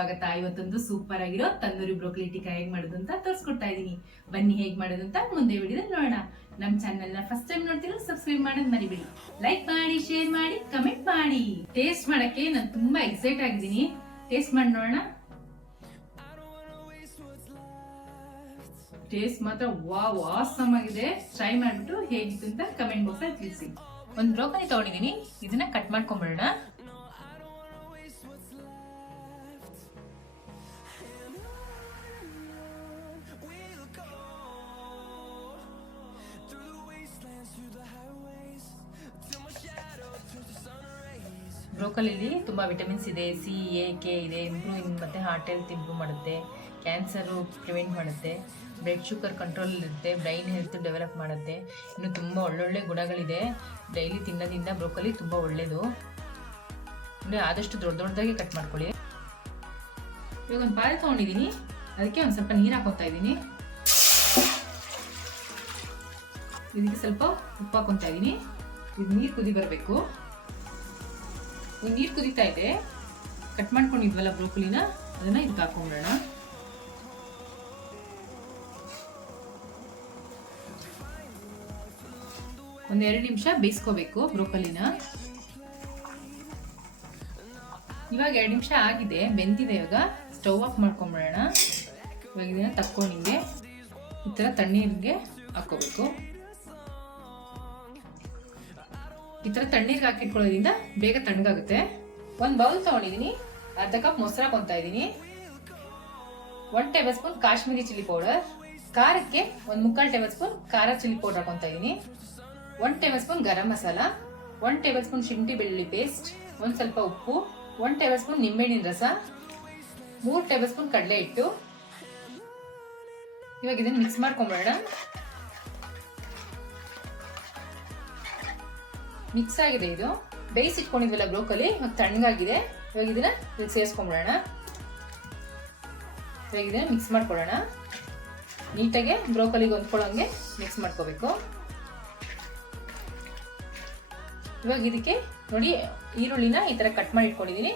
ಸ್ವಾಗತ. ಇವತ್ತೊಂದು ಸೂಪರ್ ಆಗಿರೋ ತಂದೂರಿ ಬ್ರೋಕೊಲಿ ಟಿಕ್ಕಾ ಹೇಗ್ ಮಾಡೋದು ಅಂತ ತೋರಿಸ್ಕೊಡ್ತಾ ಇದೀನಿ. ಬನ್ನಿ ಹೇಗ್ ಮಾಡೋದು ಅಂತ ಮುಂದೆ ವಿಡಿಯೋದಲ್ಲಿ ನೋಡೋಣ. ನಮ್ಮ ಚಾನೆಲ್ ನ ಫಸ್ಟ್ ಟೈಮ್ ನೋಡ್ತಿರೋ ಸಬ್ಸ್ಕ್ರೈಬ್ ಮಾಡೋದು ಮರಿಬೇಡಿ. ಲೈಕ್ ಮಾಡಿ, ಶೇರ್ ಮಾಡಿ, ಕಮೆಂಟ್ ಮಾಡಿ. ಟೇಸ್ಟ್ ಮಾಡಕ್ಕೆ ನಾನು ತುಂಬಾ ಎಕ್ಸೈಟ್ ಆಗಿದ್ದೀನಿ. ಟೇಸ್ಟ್ ಮಾಡಿ ನೋಡೋಣ. ಟೇಸ್ಟ್ ಮಾತ್ರ ವಾವ್ ಆಸಮ್ ಆಗಿದೆ. ಟ್ರೈ ಮಾಡ್ಬಿಟ್ಟು ಹೇಗಿತ್ತು ಅಂತ ಕಮೆಂಟ್ ಬಾಕ್ಸ್ ಅಲ್ಲಿ ತಿಳಿಸಿ. ಒಂದು ಬ್ರೋಕೊಲಿ ತಗೊಂಡಿದ್ದೀನಿ, ಇದನ್ನ ಕಟ್ ಮಾಡ್ಕೊಂಡ್ಬಿಡೋಣ. ಬ್ರೋಕೊಲಿಲಿ ತುಂಬಾ ವಿಟಮಿನ್ಸ್ ಇದೆ. ಸಿ, ಎ, ಕೆ ಇದೆ. ಇಂಪ್ರೂವಿಂಗ್ ಮತ್ತೆ ಹಾರ್ಟ್ ಹೆಲ್ತ್ ಇಂಪ್ರೂವ್ ಮಾಡುತ್ತೆ, ಕ್ಯಾನ್ಸರ್ ಪ್ರಿವೆಂಟ್ ಮಾಡುತ್ತೆ, ಬ್ಲಡ್ ಶುಗರ್ ಕಂಟ್ರೋಲ್ ಇರುತ್ತೆ, ಬ್ರೈನ್ ಹೆಲ್ತ್ ಡೆವಲಪ್ ಮಾಡುತ್ತೆ. ಇನ್ನು ತುಂಬ ಒಳ್ಳೊಳ್ಳೆ ಗುಣಗಳಿದೆ. ಡೈಲಿ ತಿನ್ನೋದ್ರಿಂದ ಬ್ರೋಕೊಲಿ ತುಂಬ ಒಳ್ಳೆಯದು. ಅಂದರೆ ಆದಷ್ಟು ದೊಡ್ಡದಾಗಿ ಕಟ್ ಮಾಡ್ಕೊಳ್ಳಿ. ಇವಾಗ ಒಂದು ಪಾತ್ರೆ ತೊಗೊಂಡಿದ್ದೀನಿ, ಅದಕ್ಕೆ ಒಂದು ಸ್ವಲ್ಪ ನೀರು ಹಾಕೊತಾ ಇದ್ದೀನಿ. ಇದಕ್ಕೆ ಸ್ವಲ್ಪ ಉಪ್ಪು ಹಾಕೊತಾ ಇದ್ದೀನಿ. ಇದು ನೀರು ಕುದಿ ಬರಬೇಕು. ನೀರು ಕುದೀತಾ ಇದೆ. ಕಟ್ ಮಾಡ್ಕೊಂಡಿದ್ವಲ್ಲ ಬ್ರೋಕೊಲಿನ, ಅದನ್ನ ಇದಕ್ಕೆ ಹಾಕೊಂಡ್ಬಿಡೋಣ. ಒಂದು 2 ನಿಮಿಷ ಬೇಯಿಸ್ಕೋಬೇಕು ಬ್ರೋಕೊಲಿನ. ಇವಾಗ 2 ನಿಮಿಷ ಆಗಿದೆ, ಬೆಂದಿದೆ. ಇವಾಗ ಸ್ಟವ್ ಆಫ್ ಮಾಡ್ಕೊಂಡ್ಬಿಡೋಣ. ಇವಾಗ ಇದನ್ನ ತಕ್ಕೊಂಡಿಗೆ ಈ ಥರ ತಣ್ಣೀರಿಗೆ ಹಾಕೋಬೇಕು. ಈ ಥರ ತಣ್ಣೀರಿಗೆ ಹಾಕಿಟ್ಕೊಳ್ಳೋದ್ರಿಂದ ಬೇಗ ತಣ್ಣಗಾಗುತ್ತೆ. ಒಂದು ಬೌಲ್ ತಗೊಂಡಿದ್ದೀನಿ, ಅರ್ಧ ಕಪ್ ಮೊಸರು ಹಾಕೊತಾ ಇದ್ದೀನಿ. 1 table spoon Kashmiri chilli powder, ಖಾರಕ್ಕೆ 1/4 ಟೇಬಲ್ ಸ್ಪೂನ್ ಖಾರ ಚಿಲ್ಲಿ ಪೌಡರ್ ಹಾಕೊತಾ ಇದ್ದೀನಿ. 1 table spoon garam masala, 1 table spoon ಶುಂಠಿ ಬೆಳ್ಳುಳ್ಳಿ ಪೇಸ್ಟ್, ಒಂದು ಸ್ವಲ್ಪ ಉಪ್ಪು, 1 ಟೇಬಲ್ ಸ್ಪೂನ್ ನಿಂಬೆಹಣ್ಣಿನ ರಸ, 3 ಟೇಬಲ್ ಸ್ಪೂನ್ ಕಡಲೆ ಹಿಟ್ಟು. ಇವಾಗ ಇದನ್ನು ಮಿಕ್ಸ್ ಮಾಡ್ಕೊಂಡ್ಬಿಡೋಣ. ಮಿಕ್ಸ್ ಆಗಿದೆ. ಇದು ಬೇಯಿಸಿಟ್ಕೊಂಡಿದ್ವಲ್ಲ ಬ್ರೋಕೊಲಿ, ಇವಾಗ ತಣ್ಣಗಾಗಿದೆ. ಇವಾಗ ಇದನ್ನ ಸೇರಿಸ್ಕೊಂಡ್ಬಿಡೋಣ. ಇವಾಗ ಇದನ್ನ ಮಿಕ್ಸ್ ಮಾಡ್ಕೊಳ್ಳೋಣ. ನೀಟಾಗಿ ಬ್ರೋಕೊಲಿಗೆ ಹೊಂದ್ಕೊಳ್ಳೋಂಗೆ ಮಿಕ್ಸ್ ಮಾಡ್ಕೋಬೇಕು. ಇವಾಗ ಇದಕ್ಕೆ ನೋಡಿ, ಈರುಳ್ಳಿನ ಈ ತರ ಕಟ್ ಮಾಡಿ ಇಟ್ಕೊಂಡಿದ್ದೀನಿ,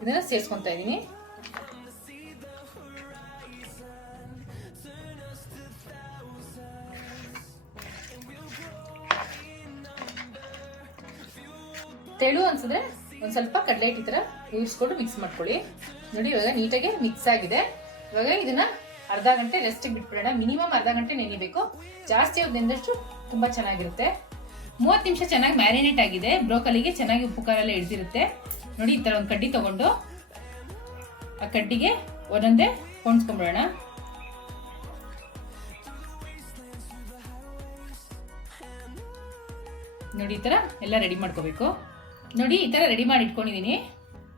ಇದನ್ನ ಸೇರಿಸ್ಕೊಂತಾ ಇದ್ದೀನಿ. ತೆಳು ಅನ್ಸಿದ್ರೆ ಒಂದ್ ಸ್ವಲ್ಪ ಕಡಲೆ ಹಿಟ್ಟು ಈ ತರ ಉಯಿಸ್ಕೊಂಡು ಮಿಕ್ಸ್ ಮಾಡ್ಕೊಳ್ಳಿ. ನೋಡಿ ಇವಾಗ ನೀಟಾಗಿ ಮಿಕ್ಸ್ ಆಗಿದೆ. ಇವಾಗ ಇದನ್ನ ಅರ್ಧ ಗಂಟೆ ರೆಸ್ಟಿಗೆ ಬಿಟ್ಬಿಡೋಣ. ಮಿನಿಮಮ್ ಅರ್ಧ ಗಂಟೆ ನೆನಿಬೇಕು. ಜಾಸ್ತಿ ಹೊತ್ತು ನೆಂದಷ್ಟು ತುಂಬಾ ಚೆನ್ನಾಗಿರುತ್ತೆ. 30 ನಿಮಿಷ ಚೆನ್ನಾಗಿ ಮ್ಯಾರಿನೇಟ್ ಆಗಿದೆ. ಬ್ರೋಕೊಲಿಗೆ ಚೆನ್ನಾಗಿ ಉಪ್ಪು ಖಾರ ಎಲ್ಲ ಹಿಡಿದಿರುತ್ತೆ. ನೋಡಿ ಈ ತರ ಒಂದು ಕಡ್ಡಿ ತಗೊಂಡು ಆ ಕಡ್ಡಿಗೆ ಒಂದೊಂದೇ ಹೊಂದ್ಸ್ಕೊಂಡ್ಬಿಡೋಣ. ನೋಡಿ ಈ ತರ ಎಲ್ಲ ರೆಡಿ ಮಾಡ್ಕೋಬೇಕು. ನೋಡಿ ಈ ತರ ರೆಡಿ ಮಾಡಿ ಇಟ್ಕೊಂಡಿದೀನಿ.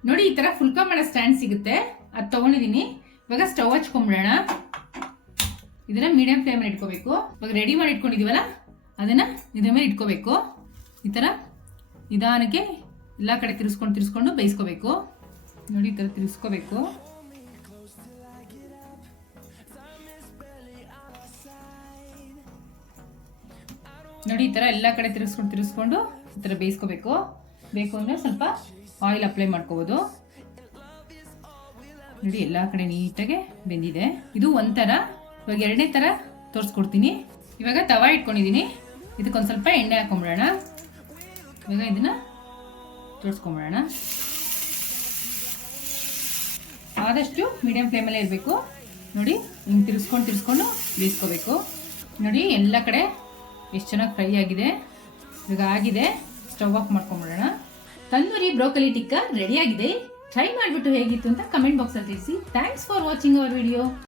ನೋಡಿ ಈ ತರ ಫುಲ್ಕಾ ಮಾಡೋ ಸ್ಟ್ಯಾಂಡ್ ಸಿಗುತ್ತೆ, ಅದು ತಗೊಂಡಿದೀನಿ. ಇವಾಗ ಸ್ಟವ್ ಹಚ್ಕೊಂಡ್ಬಿಡೋಣ. ಇದನ್ನ ಮೀಡಿಯಂ ಫ್ಲೇಮ್ ಅಲ್ಲಿ ಇಟ್ಕೋಬೇಕು. ಇವಾಗ ರೆಡಿ ಮಾಡಿ ಇಟ್ಕೊಂಡಿದೀವಲ್ಲ, ಅದನ್ನ ಇದ್ರ ಮೇಲೆ ಇಟ್ಕೋಬೇಕು. ಈ ತರ ನಿಧಾನಕ್ಕೆ ಎಲ್ಲಾ ಕಡೆ ತಿರ್ಸ್ಕೊಂಡು ಬೇಯಿಸ್ಕೋಬೇಕು. ನೋಡಿ ಈ ತರ ತಿರ್ಸ್ಕೋಬೇಕು. ನೋಡಿ ಈ ತರ ಎಲ್ಲಾ ಕಡೆ ತಿರ್ಸ್ಕೊಂಡು ಈ ತರ ಬೇಯಿಸ್ಕೋಬೇಕು. ಬೇಕು ಅಂದ್ರೆ ಸ್ವಲ್ಪ ಆಯಿಲ್ ಅಪ್ಲೈ ಮಾಡ್ಕೋಬಹುದು. ನೋಡಿ ಎಲ್ಲಾ ಕಡೆ ನೀಟಾಗಿ ಬೆಂದಿದೆ. ಇದು ಒಂಥರ. ಇವಾಗ 2ನೇ ತರ ತೋರಿಸ್ಕೊಡ್ತೀನಿ. ಇವಾಗ ತವಾ ಇಟ್ಕೊಂಡಿದೀನಿ, ಇದಕ್ಕೊಂದು ಸ್ವಲ್ಪ ಎಣ್ಣೆ ಹಾಕೊಂಡ್ಬಿಡೋಣ. ಇವಾಗ ಇದನ್ನ ತೋರಿಸ್ಕೊಂಡ್ಬಿಡೋಣ. ಆದಷ್ಟು ಮೀಡಿಯಂ ಫ್ಲೇಮಲ್ಲೇ ಇರಬೇಕು. ನೋಡಿ ಹಿಂಗೆ ತಿರ್ಸ್ಕೊಂಡು ಬೇಯಿಸ್ಕೋಬೇಕು. ನೋಡಿ ಎಲ್ಲ ಕಡೆ ಎಷ್ಟು ಚೆನ್ನಾಗಿ ಫ್ರೈ ಆಗಿದೆ. ಇವಾಗ ಆಗಿದೆ, ಸ್ಟವ್ ಆಫ್ ಮಾಡ್ಕೊಂಡ್ಬಿಡೋಣ. ತಂದೂರಿ ಬ್ರೋಕೊಲಿ ಟಿಕ್ಕಾ ರೆಡಿ ಆಗಿದೆ. ಟ್ರೈ ಮಾಡಿಬಿಟ್ಟು ಹೇಗಿತ್ತು ಅಂತ ಕಮೆಂಟ್ ಬಾಕ್ಸ್ ಅಲ್ಲಿ ತಿಳಿಸಿ. Thanks for watching our video.